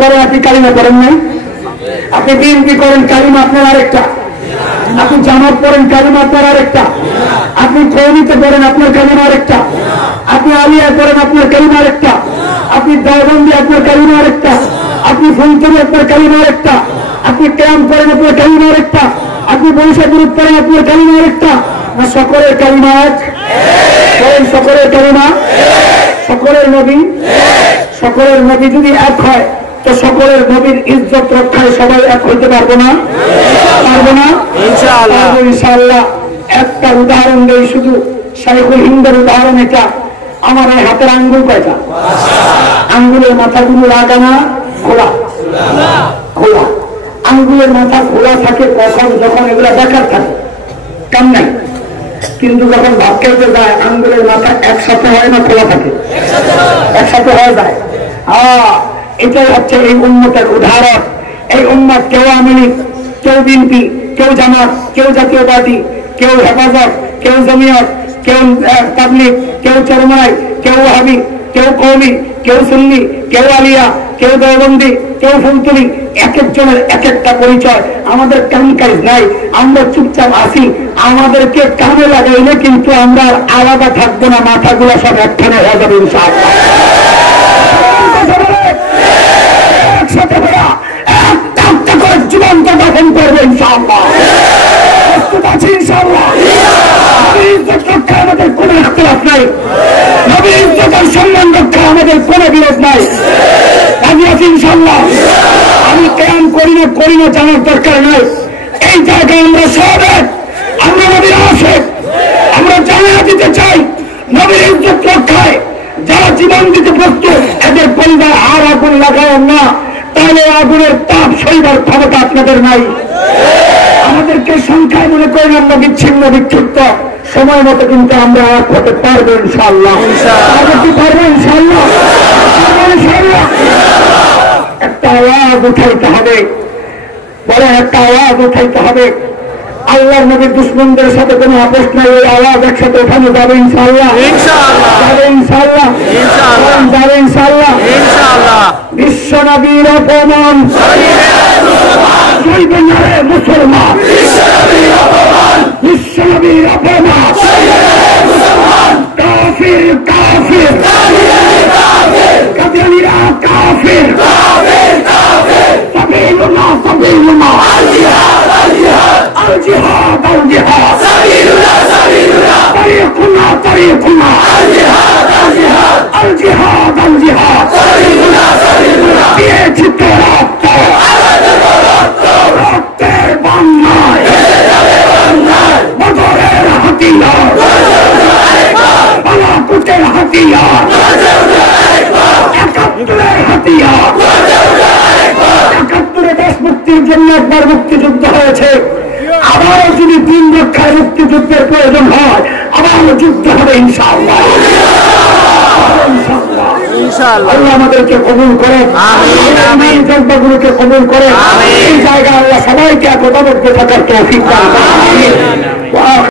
পরে আপনি কালিমা পড়েন নাই? আপনি বিএনপি করেন, কালিমা আপনার আরেকটা। আপনি জামাত পড়েন, কালিমা আপনার আরেকটা। আপনি কওমিতে পড়েন, আপনার কালিমা আরেকটা। আপনি আলিয়া পড়েন, আপনার কালিমা আরেকটা। আপনি দেওবন্দি, আপনার কালিমা আরেকটা। আপনি ফুলতলি, আপনার কালিমা আরেকটা। আপনি ক্যাম্প করেন, আপনার কালিমা আরেকটা। আপনি বৈশাখ গ্রুপ করেন, আপনার কালিমা আরেকটা। না সকলের কালিমা এক? করেন সকলের কালিমা? সকলের নবী, সকলের নবী যদি এক হয় তো সকলের নবীর ইজ্জত রক্ষায় সবাই এক হইতে পারবো না? পারবো না? ইনশাআল্লাহ। ইনশাআল্লাহ। একটা উদাহরণ দেই শুধু, শাইখুল হিন্দের উদাহরণ এটা। আমার এই হাতের আঙ্গুল কয়টা? আঙ্গুলের মাথাগুলো লাগানা খোলা, খোলা। আঙ্গুলের মাথা খোলা থাকে কখন? যখন এগুলা বেকার থাকে, কাম নাই। কিন্তু যখন ভাত খেতে যায় আঙ্গুলের মাথা একসাথে হয় না খোলা থাকে? একসাথে হয়ে যায়। এটাই হচ্ছে এই উম্মতের উদাহরণ। এই উম্মত কেউ আওয়ামী লীগ, কেউ বিএনপি, কেউ জামাত, কেউ জাতীয় পার্টি, কেউ হেফাজত, কেউ জমিয়ত, কেউ তাবলীগ, কেউ চরমাই, কেউ ওয়াহাবি, কেউ কওমি, কেউ সুন্নি, কেউ আলিয়া, কেউ দেওবন্দি, কেউ ফুলতলি। এক একজনের এক একটা পরিচয়। আমাদের কাম কাজ নাই, আমরা চুপচাপ আসি। আমাদেরকে কামে লাগাইলে কিন্তু আমরা আলাদা থাকবো না, মাথাগুলো সব একখানে হয়ে যাবে ইনশাআল্লাহ। একসাথে একটা করে জীবন্ত গঠন করবে ইনশাআল্লাহ। প্রস্তুত আছি ইনশাআল্লাহ। নবীর ইজ্জত রক্ষা আমাদের কোনো ইখতিলাফ নাই, নবীর ইজ্জতের সম্মান রক্ষা আমাদের কোনো বিরোধ নাই। রাজি আছি ইনশাআল্লাহ। আমি কেন করি না জানার দরকার নাই। এই জায়গায় আমরা সবাই, আমরা নবীর আশিক, আমরা জানিয়ে দিতে চাই নবীর ইজ্জত রক্ষায় যারা জীবন দিতে প্রস্তুত, এদের পরিবার আর আগুন লাগায় না, তাহলে আগুনের তাপ সইবার ক্ষমতা আপনাদের নাই। আমাদেরকে সংখ্যায় মনে করেন আমরা বিচ্ছিন্ন বিক্ষিপ্ত, সময় মতো কিন্তু আমরা এক হতে পারবো ইনশাআল্লাহ। পারবো ইনশাআল্লাহ। একটা আওয়াজ উঠাইতে হবে, বড় একটা আওয়াজ উঠাইতে হবে। আল্লাহর নবীর দুশমনদের সাথে কোনো আপোষ নাই, ওই আওয়াজ একসাথে উঠানো যাবে ইনশাআল্লাহ। যাবে ইনশাআল্লাহ। যাবে ইনশাআল্লাহ। বিশ্ব নবীর অপমান মুসলমান, বিশ্ব নবীর অপমান, কাফির কাফির, কাদিয়ানীরা কাফির, সাবিলুনা সাবিলুনা, আল জিহাদ আল জিহাদ, আল জিহাদ আল জিহাদ, সাবিলুনা সাবিলুনা, তারিকুনা তারিকুনা, আল জিহাদ আল জিহাদ, আল জিহাদ আল জিহাদ, সাবিলুনা সাবিলুনা। দিয়েছি তো রক্ত, আমাদের রক্ত, রক্তের বন্যায় বদরের হাতিয়ার, বালাকুটের হাতিয়ার, একাত্তরের হাতিয়ার। ৭১ দেশ মুক্তির জন্য একবার মুক্তিযুদ্ধ হয়েছে, আবারও যদি দিন রক্ষায় মুক্তিযুদ্ধের প্রয়োজন হয় আবারও যুদ্ধ হবে ইনশাআল্লাহ। আল্লাহ আমাদেরকে কবুল করেন, জজ্বাগুলোকে কবুল করেন। এই জায়গায় আল্লাহ সবাইকে একতাবদ্ধ থাকার তৌফিক দান করেন।